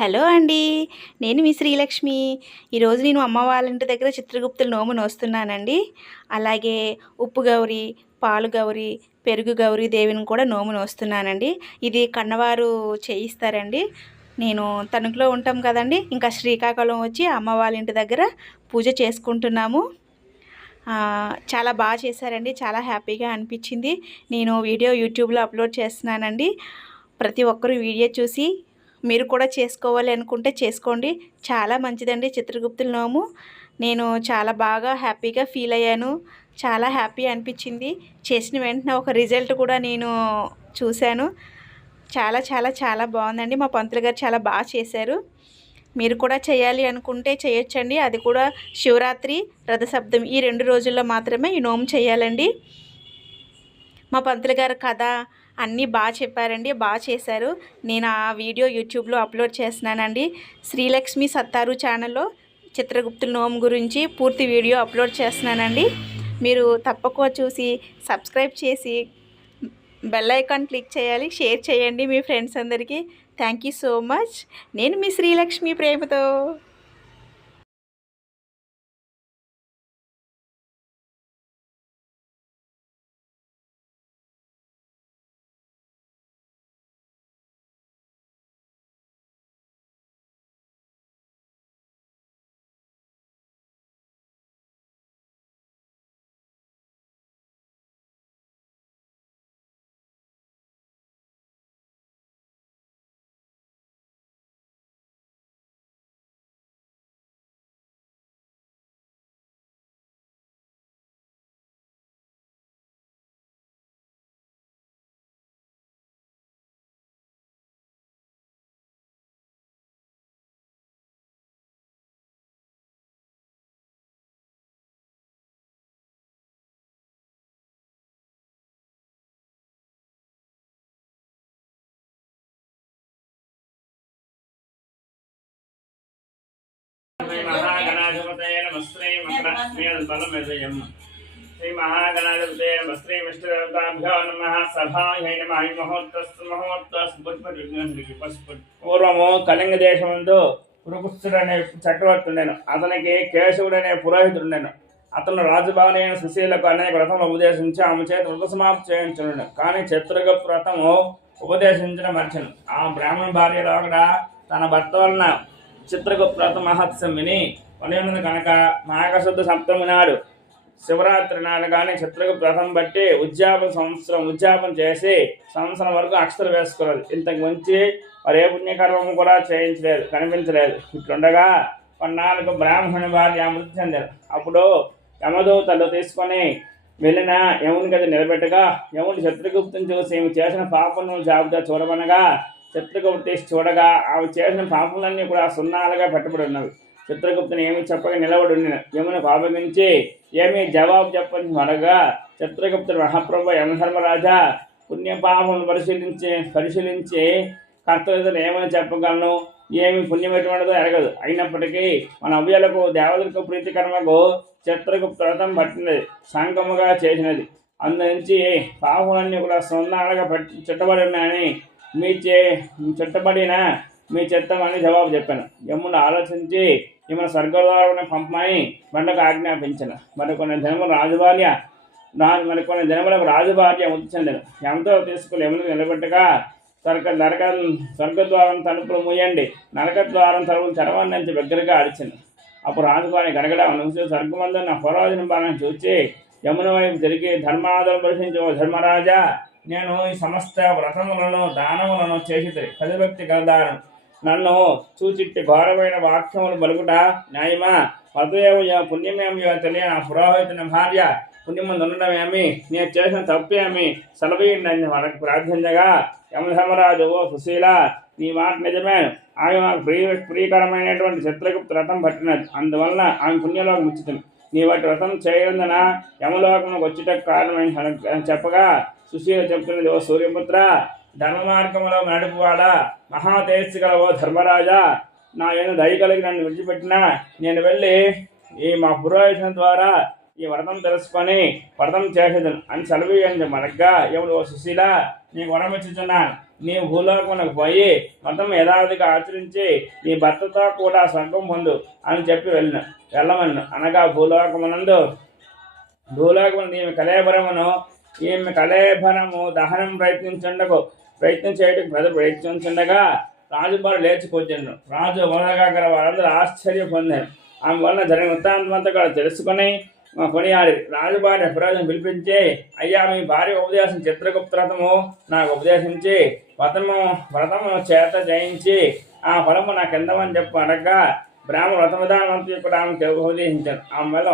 Hello అండి. నేను మీ శ్రీలక్ష్మి. ఈరోజు నేను అమ్మ వాళ్ళ ఇంటి దగ్గర చిత్రగుప్తుల నోము నోస్తున్నానండి. అలాగే ఉప్పు గౌరి, పాలు గౌరి, పెరుగు గౌరి దేవిని కూడా నోము నోస్తున్నానండి. ఇది కన్నవారు చేయిస్తారండి. నేను తణుకులో ఉంటాం కదండి, ఇంకా శ్రీకాకుళం వచ్చి అమ్మ వాళ్ళ ఇంటి దగ్గర పూజ చేసుకుంటున్నాము. చాలా బాగా చేశారండి, చాలా హ్యాపీగా అనిపించింది. నేను వీడియో యూట్యూబ్లో అప్లోడ్ చేస్తున్నానండి. ప్రతి ఒక్కరూ వీడియో చూసి మీరు కూడా చేసుకోవాలి అనుకుంటే చేసుకోండి. చాలా మంచిదండి చిత్రగుప్తుల నోము. నేను చాలా బాగా హ్యాపీగా ఫీల్ అయ్యాను. చాలా హ్యాపీ అనిపించింది. చేసిన వెంటనే ఒక రిజల్ట్ కూడా నేను చూశాను. చాలా చాలా చాలా బాగుందండి. మా పంతులు గారు చాలా బాగా చేశారు. మీరు కూడా చేయాలి అనుకుంటే చేయొచ్చండి. అది కూడా శివరాత్రి, రథసప్తమి ఈ 2 రోజుల్లో మాత్రమే ఈ నోము చేయాలండి. మా పంతులు గారు కథ అన్నీ బాగా చెప్పారండి, బాగా చేశారు. నేను ఆ వీడియో యూట్యూబ్లో అప్లోడ్ చేస్తున్నానండి. శ్రీలక్ష్మి సత్తారు ఛానల్లో చిత్రగుప్తుల నోము గురించి పూర్తి వీడియో అప్లోడ్ చేస్తున్నానండి. మీరు తప్పకుండా చూసి సబ్స్క్రైబ్ చేసి బెల్ ఐకాన్ క్లిక్ చేయాలి, షేర్ చేయండి మీ ఫ్రెండ్స్ అందరికీ. Thank you so much. నేను మీ శ్రీలక్ష్మి ప్రేమతో. महागणाधिपतये नमः श्री मकरमेलबलमेदयम् श्री महागणाधिपतये नमः श्री विष्णुदेवताभ्यो नमः सभायै नमः मुहूर्तस्तु मुहूर्तस्तु पुष्पविघ्नः పూర్వము కళింగ దేశమందు పురుకుస్తుడు అనే చక్రవర్తి ఉండెను. అతనికి కేశవుడు అనే పురోహితుడు ఉండెను. అతను రాజభవనైన సుశీలకు అనేక వ్రతములు ఉపదేశించి ఆమె చేత వ్రత సమాప్తి చేయించుండెను. కానీ చిత్రగుప్త వ్రతము ఉపదేశించడం మర్చెను. ఆ బ్రాహ్మణ భార్య లోగడ తన భర్త వలన చిత్రగుప్త వ్రత మహత్సం విని కొనేందుకు కనుక మాఘశుద్ధ సప్తమి నాడు శివరాత్రి నాడు కానీ చిత్రగుప్త వ్రతం బట్టి ఉద్యాపన చేసి సంవత్సరం వరకు అక్షతలు వేసుకోలేదు. ఇంతకు మించి వారు ఏ పుణ్యకర్మము కూడా కనిపించలేదు. ఇట్లుండగా కొన్నాళ్ళకు బ్రాహ్మణుని భార్య మృతి చెందారు. అప్పుడు యమదూతలు తీసుకొని వెళ్ళిన యముని గది నిలబెట్టగా యముని చిత్రగుప్తుని చూసి ఈమె చేసిన పాపములను జాబితా చూడమనగా చిత్రగుప్తి చూడగా ఆమె చేసిన పాపములన్నీ కూడా సున్నాలుగా పెట్టబడి ఉన్నవి. చిత్రగుప్తుని ఏమి చెప్పక నిలబడి ఉండిన యముని కోపగించి ఏమీ జవాబు చెప్పని అనగా చిత్రగుప్తుడు మహాప్రభు యమధర్మరాజా పుణ్యపాపములను పరిశీలించి కర్తవ్యులను ఏమని చెప్పగలను, ఏమి పుణ్యం ఎటువంటిదో ఎరగదు. అయినప్పటికీ మన అవ్యలకు దేవతలకు ప్రీతికర్మకు చిత్రగుప్త వ్రతం పట్టినది, సంకముగా చేసినది. అందునుంచి పాపములన్నీ కూడా సున్నాలుగా చుట్టబడి ఉన్నాయని చుట్టబడిన మీ చిత్తమని జవాబు చెప్పాను. యముడు ఆలోచించి ఈమెను స్వర్గద్వారం పంపమని బండకు ఆజ్ఞాపించను. మరికొన్ని దినములకు రాజుభార్య మృతి చెందను. ఎంతో తీసుకుని యమునికి నిలబెట్టగా స్వర్గద్వారం తలుపులు మూయండి, నరకద్వారం తలుపులు తెరవన్నంత దగ్గరగా అడిచింది. అప్పుడు రాజుభార్య గడగడ వణుకుతూ స్వర్గమందు నా పురోహితుని బాణాన్ని చూచి యమున వైపు తిరిగి ధర్మాదం పరిశీలించు ధర్మరాజా, నేను ఈ సమస్త వ్రతములను దానములను చేసి పదిభక్తి కలదాను. నన్ను చూచిట్టి ఘోరమైన వాక్యములు బలుకుట న్యాయమా? వ్రతమేమో పుణ్యమేమో తెలియ నా పురోహితుని భార్య పుణ్యముందు ఉండడమేమి, నేను చేసిన తప్పేమి సెలవేయండి అని వాళ్ళకి ప్రార్థించగా యమధర్మరాజు, ఓ సుశీల, నీ మాట నిజమే. ఆమె మాకు ప్రియకరమైనటువంటి చిత్రగుప్త వ్రతం పట్టినది. అందువలన ఆమె పుణ్యలోకం ముచ్చుతుంది. నీ వాటి వ్రతం చేయందున యమలోకముకు వచ్చేటకు కారణమని చెప్పగా సుశీల చెప్తున్నది, ఓ సూర్యపుత్ర, ధర్మ మార్గంలో నడుపువాడా, మహాతేజస్సు గల ఓ ధర్మరాజా, నా ఏదో దయ కలిగి నన్ను విడిచిపెట్టినా నేను వెళ్ళి మా పురోహితుని ద్వారా ఈ వ్రతం తెలుసుకొని వ్రతం చేసేదను అని సెలవు మనగ్గా ఎవడు ఓ సుశీల నీకు వరం ఇచ్చుచున్నాను. నీవు భూలోకమునకు పోయి వ్రతం యథావిధిగా ఆచరించి నీ భర్తతో కూడా స్వర్గం పొందు అని చెప్పి వెళ్ళమన్ను. అనగా భూలోకమునందు ఈమె కళేబరమును దహనం ప్రయత్నం చేయడానికి ప్రయత్నించుండగా రాజుబారు లేచిపోయాను. రాజు మొదలగా గల వారందరూ ఆశ్చర్యం పొందారు. ఆమె వలన జరిగిన వృత్తాంతమంతా కూడా తెలుసుకొని కొనియాడి రాజుబారి ప్రయోజనం పిలిపించి, అయ్యా మీ భార్య ఉపదేశం చిత్రగుప్త వ్రతము నాకు ఉపదేశించి వ్రతము చేత జయించి ఆ ఫలము నాకు ఎందమని చెప్పు అనగా బ్రాహ్మణ వ్రత విధానం కూడా ఆమెకు ఉపదేశించాను. ఆమె వల్ల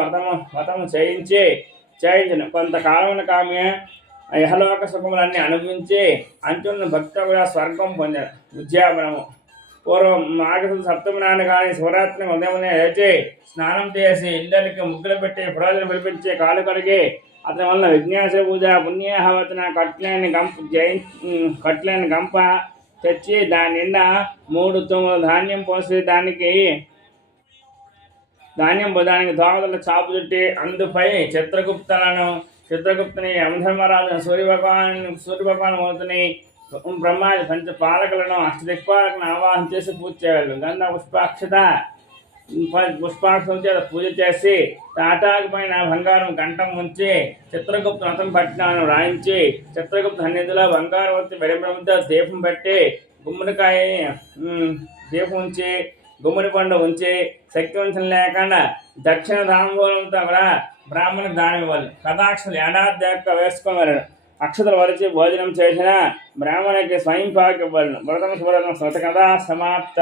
వ్రతము చేయించను. కొంతకాలమునకు ఆమె ఇహలోక సుఖములన్నీ అనుభవించి అంచున్న భక్తులుగా స్వర్గం పొందారు. ఉద్యాపనము పూర్వం మాఘశుద్ధ సప్తమి నాడు కానీ శివరాత్రి ఉదయమునే లేచి స్నానం చేసి ఇళ్ళకి ముగ్గులు పెట్టి పురోజనం పిలిపించి కాలు కడిగి అతని వలన విజ్ఞాస పూజ పుణ్యాహవచన కట్లేని గంప తెచ్చి దాని నిండా 3 తుమ్ముల ధాన్యం పోసి దానికి దోమల చాపు చుట్టి అందుపై చిత్రగుప్తుని యమధర్మరాజు సూర్యభగవాన్ మూర్తిని బ్రహ్మాది పంచపాలకులను అష్టదిక్పాలకులను ఆవాహన చేసి పూజ చేయాలి. గంధ పుష్పాక్షం చేత పూజ చేసి తాటాకు పైన బంగారం కంఠం ఉంచి చిత్రగుప్త వ్రతం పట్టినాను రాయించి చిత్రగుప్త సన్నిధిలో బంగారం వచ్చి వెలిబ్రహ్మతో దీపం పెట్టి గుమ్మడికాయ దీపం ఉంచి గుమ్మడి పండు ఉంచి శక్తి వంచన లేకుండా దక్షిణ తాంబూలంతో కూడా బ్రాహ్మణులకు దానం ఇవ్వాలి. కథాక్షలు ఏడాది వేసుకోవాలి. అక్షతలు వరిచి భోజనం చేసిన బ్రాహ్మణునికి స్వయం పాకి ఇవ్వాలి. వ్రతం శుభ్రతం స్వత కథా సమాప్త.